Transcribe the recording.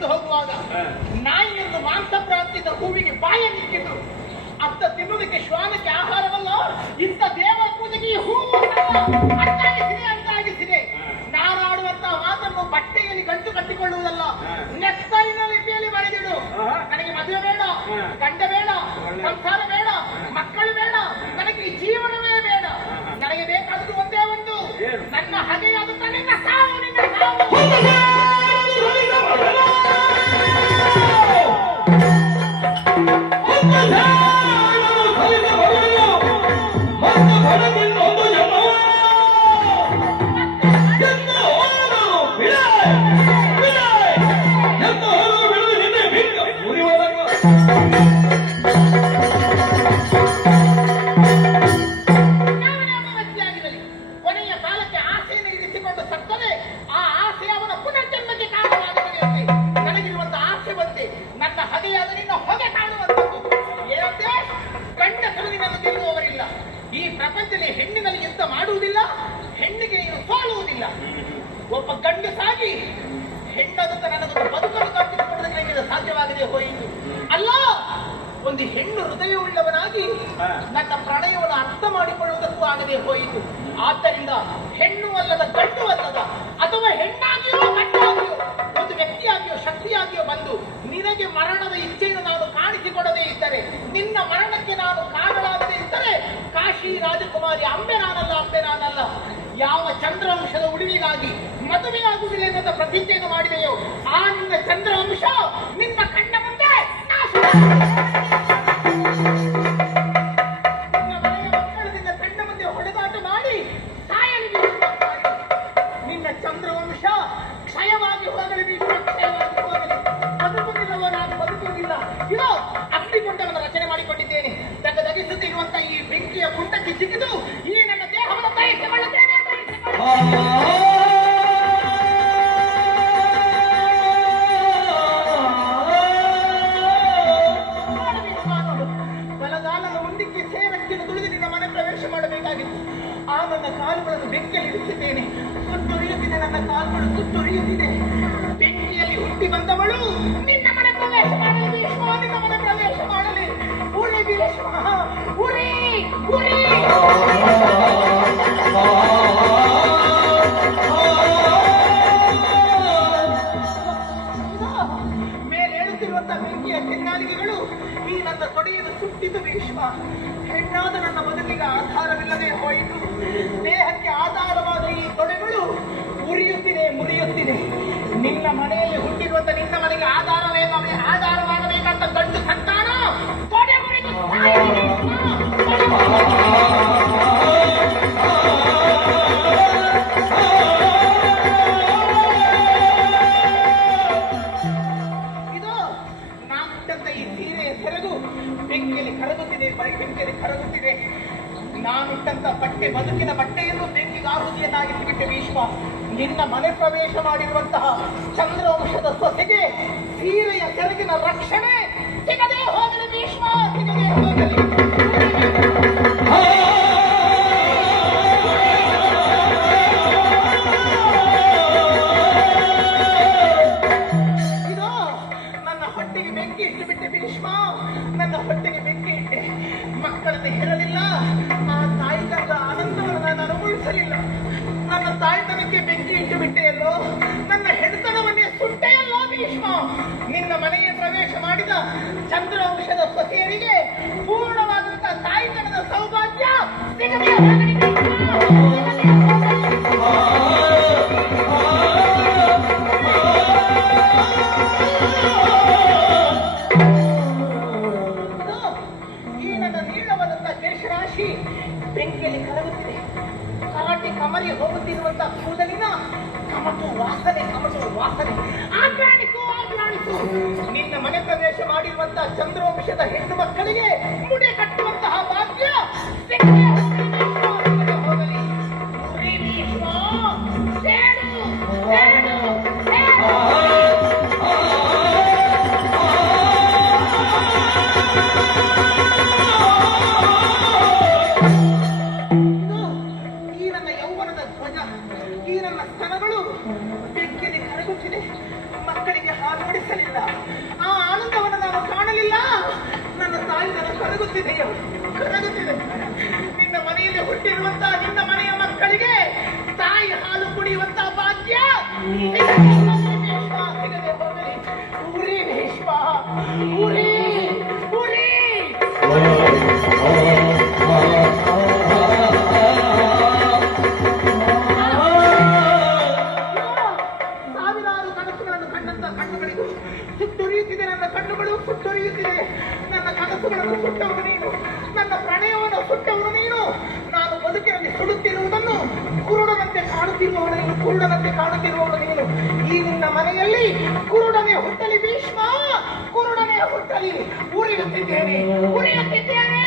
ನಡೆದು ಹೋಗುವಾಗ ನಾಯಿಯೊಂದು ಮಾಂಸ ಪ್ರಾಂತ್ಯದ ಹೂವಿಗೆ ಬಾಯನ್ನಿಕ್ಕಿತು. ಅತ್ತ ತಿನ್ನುವುದಕ್ಕೆ ಶ್ವಾನಕ್ಕೆ ಆಹಾರವಲ್ಲ, ಇಂಥ ದೇವ ಪೂಜೆಗೆ ಈ ಹೂವು ಅಂತಾಗಿಸಿದೆ. ನಾನಾಡುವಂತಹ ಮಾತನ್ನು ಬಟ್ಟೆಯಲ್ಲಿ ಗಂಟು ಕಟ್ಟಿಕೊಳ್ಳುವುದಲ್ಲ, ನೆತ್ತೈನ ಲಿಪಿಯಲ್ಲಿ ಬರೆದಿಡು. ನನಗೆ ಮದುವೆ ಬೇಡ, ಗಂಡ ಬೇಡ, ಸಂಸಾರ ಬೇಡ, ಮಕ್ಕಳು ಬೇಡ, ನನಗೆ ಈ ಜೀವನವೇ ಬೇಡ. ನನಗೆ ಬೇಕಾದದ್ದು ಒಂದೇ ಒಂದು, ನನ್ನ ಹಗೆಯಾಗುತ್ತ ನಿನ್ನ ಸಾವು, ನಿನ್ನ ಸಾವು. ಕೊನೆಯ ಕಾಲಕ್ಕೆ ಆಸೆಯನ್ನು ಇರಿಸಿಕೊಂಡು ಸತ್ತರೆ ಆ ಆಸೆ ಅವನ ಪುನರ್ಜನ್ಮಕ್ಕೆ ಕಾರಣವಾಗುತ್ತದೆ. ನನಗಿರುವಂತಹ ಆಸೆ ಬಂತೆ, ನನ್ನ ಹಗೆಯಾದ ನಿನ್ನ ಹೊಗೆ ಕಾಣುವಂಥದ್ದು. ಏನಂತೆ? ಗಂಡಸರು ನಿನ್ನನ್ನು ಗೆಲ್ಲುವವರಿಲ್ಲ ಈ ಪ್ರಪಂಚದಲ್ಲಿ. ಹೆಣ್ಣಿನಲ್ಲಿ ಯುದ್ಧ ಮಾಡುವುದಿಲ್ಲ, ಹೆಣ್ಣಿಗೆ ನೀನು ಸೋಲುವುದಿಲ್ಲ. ಒಬ್ಬ ಗಂಡಸಾಗಿ ಹೆಣ್ಣದಂತ ನನಗೊಂದು ಬದುಕನ್ನು ಕಟ್ಟಿಕೊಳ್ಳುವುದಕ್ಕೆ ಸಾಧ್ಯವಾಗದೆ ಹೋಯಿತು. ಅಲ್ಲ, ಒಂದು ಹೆಣ್ಣು ಹೃದಯವುಳ್ಳವನಾಗಿ ನನ್ನ ಪ್ರಣಯವನ್ನು ಅರ್ಥ ಮಾಡಿಕೊಳ್ಳುವುದಕ್ಕೂ ಆಗದೆ ಹೋಯಿತು. ಆದ್ದರಿಂದ ಹೆಣ್ಣು ಅಲ್ಲದ ಗಂಡು ಅಲ್ಲದ, ಅಥವಾ ಹೆಣ್ಣಾಗಿಯೋ ಗಂಡಾಗಿಯೋ ಒಂದು ವ್ಯಕ್ತಿಯಾಗಿಯೋ ಶಕ್ತಿಯಾಗಿಯೋ ಬಂದು ನಿನಗೆ ಮರಣದ ಇಚ್ಛೆಯನ್ನು ನಾನು ಕಾಣಿಸಿಕೊಡದೇ ಇದ್ದರೆ, ನಿನ್ನ ಮರಣಕ್ಕೆ ನಾನು ಕಾರಣವಾಗದೇ ಇದ್ದರೆ, ಕಾಶಿ ರಾಜಕುಮಾರಿ ಅಂಬೆ ನಾನಲ್ಲ. ಯಾವ ಚಂದ್ರವಂಶದ ಉಳಿವಿಗಾಗಿ ಮದುವೆಯಾಗುವುದಿಲ್ಲ ಎನ್ನುವ ಪ್ರತಿಜ್ಞೆಯನ್ನು ಮಾಡಿದೆಯೋ ಆ ನಿನ್ನ ಚಂದ್ರವಂಶ ನಿನ್ನ ಕಣ್ಣ ಮುಂದೆ ನಾಶ. ನಿನ್ನ ಮನೆಯ ಮಕ್ಕಳು ನಿನ್ನ ಕಣ್ಣ ಮುಂದೆ ಹೊಡೆದಾಟ ಮಾಡಿ ಸಾಯಲಿಗೆ ನಿನ್ನ ಚಂದ್ರವಂಶ ಕ್ಷಯವಾಗಿ ಹೋಗಲಿ, ಕ್ಷಯವಾಗಿ ಹೋಗಲಿ. ಬದುಕುವುದಿಲ್ಲವೋ ನಾನು ಬದುಕುವುದಿಲ್ಲ. ಇದು ಅಗ್ನಿಗುಂಡವನ್ನು ರಚನೆ ಮಾಡಿಕೊಂಡಿದ್ದೇನೆ. ದಗದಗಿಸುತ್ತಿರುವಂತಹ ಈ ಬೆಂಕಿಯ ಕುಂಡಕ್ಕೆ ಸಿಕ್ಕಿದು ಈ ನನ್ನ ದೇಹವನ್ನು ತಯಾರಿಸಿಕೊಳ್ಳುತ್ತೇನೆ. ಬಲಗಾಲದ ಮುಂದಕ್ಕೆ ಸೇರಕ್ಕಿನ ತುಳಿದು ನಿನ್ನ ಮನೆ ಪ್ರವೇಶ ಮಾಡಬೇಕಾಗಿತ್ತು. ಆ ನನ್ನ ಕಾಲುಗಳನ್ನು ಬೆಂಕಿಯಲ್ಲಿ ಇರಿಸಿದ್ದೇನೆ. ಸುತ್ತುರಿಯುತ್ತಿದೆ, ನನ್ನ ಕಾಲುಗಳು ಸುತ್ತುರಿಯುತ್ತಿದೆ. ಬೆಂಕಿಯಲ್ಲಿ ಹುಟ್ಟಿ ಬಂದವಳು ನಿನ್ನ ಮನೆ ಪ್ರವೇಶ ಮಾಡಲಿ ಭೀಷ್ಮ, ನಿನ್ನ ಮನೆ ಪ್ರವೇಶ ಮಾಡಲಿ. ಉರಿ ಭೀಷ್ಮ, ಉರಿ ಉರಿ. ಮೇಲೇಳುತ್ತಿರುವಂತಹ ಬೆಂಕಿಯ ಕೆನ್ನಾಲಿಗೆಗಳು ಈ ನನ್ನ ತೊಡೆಯನ್ನು ಸುಟ್ಟಿತು ಭೀಷ್ಮ. ಹೆಣ್ಣಾದ ನನ್ನ ಬದುಕಿಗೆ ಆಧಾರವಿಲ್ಲದೆ ಹೋಯಿತು. ದೇಹಕ್ಕೆ ಆಧಾರವಾದ ಈ ತೊಡೆಗಳು ಉರಿಯುತ್ತಿದೆ, ಮುರಿಯುತ್ತಿದೆ. ನಿನ್ನ ಮನೆಯಲ್ಲಿ ಹುಟ್ಟಿರುವಂತ ನಿನ್ನ ಮನೆಗೆ ಆಧಾರವಾಗಬೇಕಂತ ಗಂಡು ಸಂತಾನ ತೊಡೆ ಮುರಿದು ಬೆಂಕಿಯಲ್ಲಿ ಕರಗುತ್ತಿದೆ. ನಾನಿಟ್ಟಂತ ಬಟ್ಟೆ, ಬದುಕಿನ ಬಟ್ಟೆಯನ್ನು ಬೆಂಕಿಗಾಹುತಿಯನ್ನಾಗಿಸಿಬಿಟ್ಟೆ ಭೀಷ್ಮ. ನಿನ್ನ ಮನೆ ಪ್ರವೇಶ ಮಾಡಿರುವಂತಹ ಚಂದ್ರವಂಶದ ಸೊಸೆಗೆ ಸೀರೆಯ ಸೆರಗಿನ ರಕ್ಷಣೆ ಸಿಗದೆ ಹೋಗಲಿ ಭೀಷ್ಮ, ಸಿಗದೆ ಹೋಗಲಿ. ಇದು ನನ್ನ ಹೊಟ್ಟೆಗೆ ಬೆಂಕಿ ಇಟ್ಟು ಬಿಟ್ಟೆ ಭೀಷ್ಮ, ನನ್ನ ಹೊಟ್ಟೆಗೆ ಬೆಂಕಿ ಇಟ್ಟೆ. ಮಕ್ಕಳನ್ನು ಹೇಳಲಿಲ್ಲ, ಆ ತಾಯಿತನದ ಆನಂದವನ್ನು ನಾನು ಅನುಭವಿಸಲಿಲ್ಲ. ನನ್ನ ತಾಯ್ತನಕ್ಕೆ ಬೆಂಕಿ ಇಟ್ಟು ಬಿಟ್ಟೆಯಲ್ಲೋ, ನನ್ನ ಹೆಣ್ತನವನ್ನೇ ಸುಟ್ಟೆಯಲ್ಲೋ ಭೀಷ್ಮ. ನಿನ್ನ ಮನೆಯ ಪ್ರವೇಶ ಮಾಡಿದ ಚಂದ್ರವಂಶದ ಸೊಸೆಯರಿಗೆ ಪೂರ್ಣವಾದಂತಹ ತಾಯ್ತನದ ಸೌಭಾಗ್ಯ ಸಿಗದೆ ಹೋಗಲಿ ಈ ನನ್ನ ನೀಳವಾದಂತಹ ಕೇಶರಾಶಿ ಬೆಂಕಿಯಲ್ಲಿ ಕರಗುತ್ತಿದೆ. ಕರಾಟೆ ಕಮರಿ ಹೋಗುತ್ತಿರುವಂತಹ ಕೂದಲಿನ ಕಮಟು ವಾಸನೆ. ಆಜ್ಞಾನಿಸು. ನಿನ್ನ ಮನೆ ಪ್ರವೇಶ ಮಾಡಿರುವಂತಹ ಚಂದ್ರವಂಶದ ಹೆಣ್ಣು ಮಕ್ಕಳಿಗೆ ಮುಡಿ ಕಟ್ಟುವಂತಹ ಭಾಗ್ಯ ಹೋಗಲಿ. ಈ ನನ್ನ ಯೌವನದ ಧ್ವಜ, ಈ ನನ್ನ ಸ್ತನಗಳು ಬೆಂಕಿಯಲ್ಲಿ ಕರಗುತ್ತಿದೆ. ಮಕ್ಕಳಿಗೆ ಹಾಲು ಕರಗುತ್ತಿದೆಯೋ? ಕರಗುತ್ತಿದೆ. ನಿನ್ನ ಮನೆಯಲ್ಲಿ ಹುಟ್ಟಿರುವಂತಹ ನಿನ್ನ ಮನೆಯ ಮಕ್ಕಳಿಗೆ ತಾಯಿ ಹಾಲು ಕುಡಿಯುವಂತಹ ಭಾಗ್ಯ ಸಿಗದೆ ಹೋಗಲಿ. ಉರಿ ಭೀಷ್ಮ, ಉರಿ ಉರಿ. ಸಾವಿರಾರು ಕನಸುಗಳನ್ನು ಕಂಡಂತ ಕಣ್ಣುಗಳಿಗೂ ಸುತ್ತುರಿಯುತ್ತಿದೆ. ನನ್ನ ಕಣ್ಣುಗಳು ಸುತ್ತುರಿಯುತ್ತಿದೆ. ನನ್ನ ಕನಸುಗಳನ್ನು ಸುಟ್ಟವನು ನೀನು, ನನ್ನ ಪ್ರಣಯವನ್ನು ಸುಟ್ಟವನು ನೀನು. ನಾನು ಬದುಕಿನಲ್ಲಿ ಸುಡುತ್ತಿರುವುದನ್ನು ಕುರುಡನಂತೆ ಕಾಣುತ್ತಿರುವವನು ನೀನು, ಕುರುಡನಂತೆ ಕಾಣುತ್ತಿರುವವನು ನೀನು. ಈ ನಿನ್ನ ಮನೆಯಲ್ಲಿ ಕುರುಡನೇ ಹುಟ್ಟಲಿ ಭೀಷ್ಮ, ಕುರುಡನೇ ಹುಟ್ಟಲಿ. ಉರಿಯುತ್ತಿದ್ದೇನೆ, ಉರಿಯುತ್ತಿದ್ದೇನೆ.